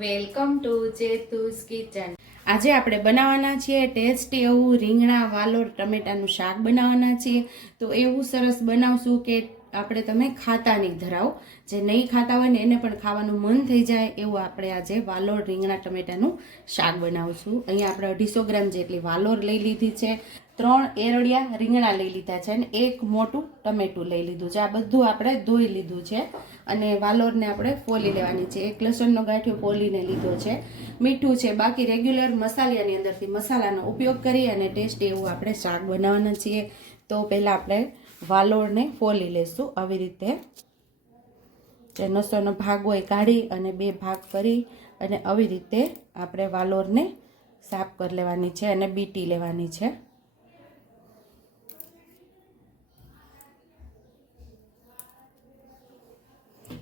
Welcome to ચેતુસ kitchen. આજે આપણે બનાવવાના છીએ ટેસ્ટી એવું રીંગણા વાલોર ટમેટાનું શાક બનાવવાના છીએ. તો એવું સરસ બનાવશું કે આપણે તમે ખાતા નહીં ધરાવો. જે નહીં ખાતા હોય ને એને પણ ખાવાનું મન થઈ જાય એવું આપણે આજે વાલોર રીંગણા ટમેટાનું શાક બનાવશું. અહીંયા આપણે 250 ગ્રામ જેટલી વાલોર લઈ લીધી છે, 3 એરડિયા રીંગણા લઈ લીધા છે અને 1 મોટું ટમેટું લઈ લીધું છે. આ બધું આપણે ધોઈ લીધું છે અને વાલોરને આપણે ફોલી લેવાની છે. 1 લસણનો ગાંઠિયો ફોલીને લીધો છે. મીઠું છે. બાકી રેગ્યુલર મસાલાની અંદરથી મસાલાનો ઉપયોગ કરી અને ટેસ્ટી એવું આપણે શાક બનાવવાના છીએ. તો પહેલાં આપણે વાલોરને ફોલી લેશું. આવી રીતે જે નસોનો ભાગ હોય કાઢી અને 2 ભાગ કરી અને આવી રીતે આપણે વાલોરને સાફ કરી લેવાની છે અને બીટી લેવાની છે.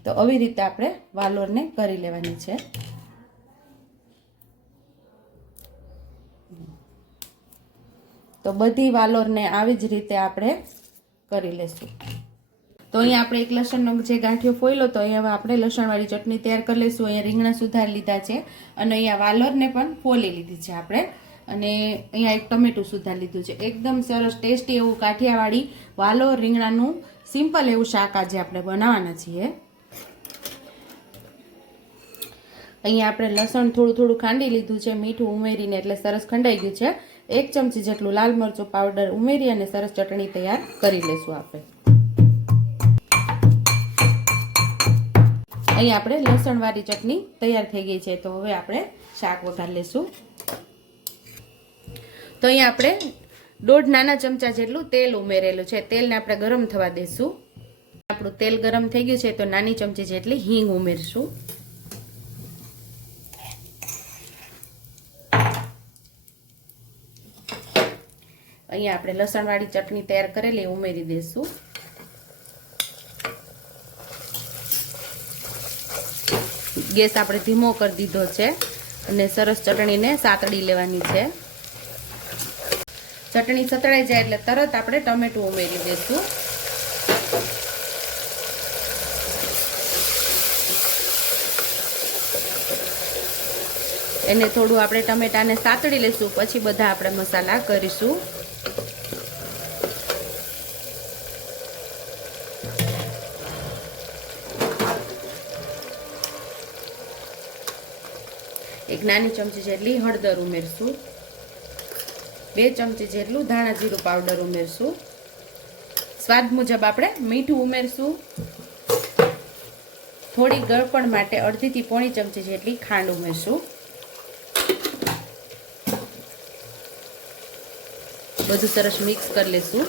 તો આવી રીતે આપણે વાલોરને કરી લેવાની છે. તો બધી વાલોરને આવી જ રીતે આપણે કરી લેશું. તો અહીંયા આપણે 1 લસણનો જે ગાંઠિયો ફોયલો તો અહીંયા આપણે લસણવાળી ચટણી તૈયાર કરી લઈશું. અહીંયા રીંગણા સુધારી લીધા છે અને અહીંયા વાલોરને પણ ફોલી લીધી છે આપણે. અને અહીંયા 1 ટમેટું સુધારી લીધું છે. એકદમ સરસ ટેસ્ટી એવું કાઠિયાવાડી વાલોર રીંગણાનું સિમ્પલ એવું શાક આજે આપણે બનાવવાના છીએ. અહીંયા આપણે લસણ થોડું ખાંડી લીધું છે, મીઠું ઉમેરીને એટલે સરસ ખંડાઈ ગયું છે. 1 ચમચી જેટલું લાલ મરચું પાવડર ઉમેરી અને સરસ ચટણી તૈયાર કરી લેશું આપણે. અહીં આપણે લસણવાળી ચટણી તૈયાર થઈ ગઈ છે. તો હવે આપણે શાક વઘાર લેશું. તો અહીંયા આપણે 1.5 નાના ચમચા જેટલું તેલ ઉમેરેલું છે. તેલને આપણે ગરમ થવા દેશું. આપણું તેલ ગરમ થઈ ગયું છે તો નાની ચમચી જેટલી હિંગ ઉમેરશું. અહીંયા આપણે લસણવાળી ચટણી તૈયાર કરેલી ઉમેરી દઈશું. ગેસ આપણે ધીમો કરી દીધો છે અને સરસ ચટણીને સાતળી લેવાની છે. ચટણી સતળાઈ જાય એટલે તરત આપણે ટમેટું ઉમેરી દઈશું. એને થોડું આપણે ટમેટાને સાતળી લઈશું, પછી બધા આપણે મસાલા કરીશું. એક નાની ચમચી જેટલી હળદર ઉમેરશું. 2 ચમચી જેટલું ધાણા જીરું પાવડર ઉમેરશું. સ્વાદ મુજબ આપણે મીઠું ઉમેરશું. થોડી ગળપણ માટે 1/2 થી 1/4 ચમચી જેટલી ખાંડ ઉમેરશું. બધું સરસ મિક્સ કરી લેશું.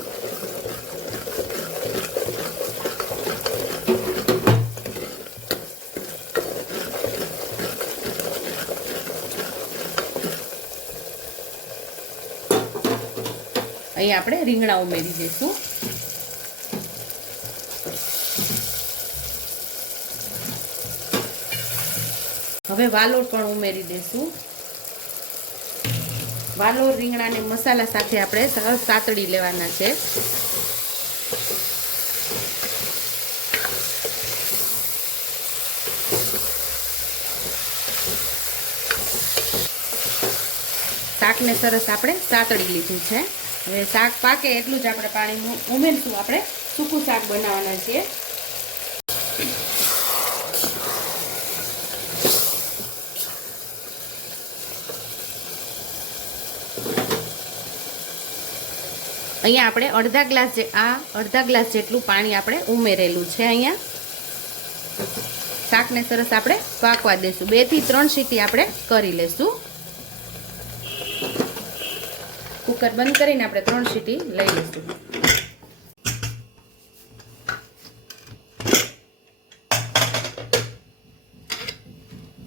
અહીં આપણે રીંગણા ઉમેરી દઈશું. હવે વાલોર પણ ઉમેરી દઈશું. વાલોર રીંગણાને મસાલા સાથે આપણે સરસ સાતળી લેવાના છે. શાકને સરસ આપણે સાતળી લીધું છે. હવે શાક પાકે એટલું જ આપણે પાણી ઉમેરશું. આપણે સૂકું શાક બનાવવાના છીએ. અહીંયા આપણે અડધા ગ્લાસ જેટલું પાણી આપણે ઉમેરેલું છે. અહીંયા શાકને સરસ આપણે પાકવા દઈશું. 2 થી 3 સીટી આપણે કરી લેશું. કુકર બંધ કરીને આપણે 3 સીટી લઈ લઈશું.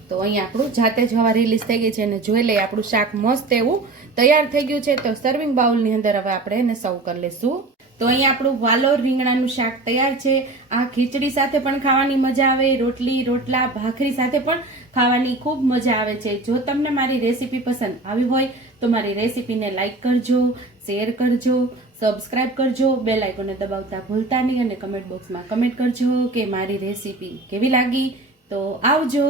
તો અહીંયા આપણું જાતે જ હવા રિલીઝ થઈ ગઈ છે અને જોઈ લઈએ આપણું શાક મસ્ત એવું તૈયાર થઈ ગયું છે. તો સર્વિંગ બાઉલની અંદર હવે આપણે એને સર્વ કરી લઈશું. તો અહીંયા આપણું વાલોર રીંગણાનું શાક તૈયાર છે. આ ખીચડી સાથે પણ ખાવાની મજા આવે, રોટલી રોટલા ભાખરી સાથે પણ ખાવાની ખૂબ મજા આવે છે. જો તમને મારી રેસીપી પસંદ આવી હોય તો મારી રેસીપીને લાઈક કરજો, શેર કરજો, સબસ્ક્રાઇબ કરજો, બેલ આઇકોનને દબાવતા ભૂલતા નહીં અને કમેન્ટ બોક્સમાં કમેન્ટ કરજો કે મારી રેસીપી કેવી લાગી. તો આવજો.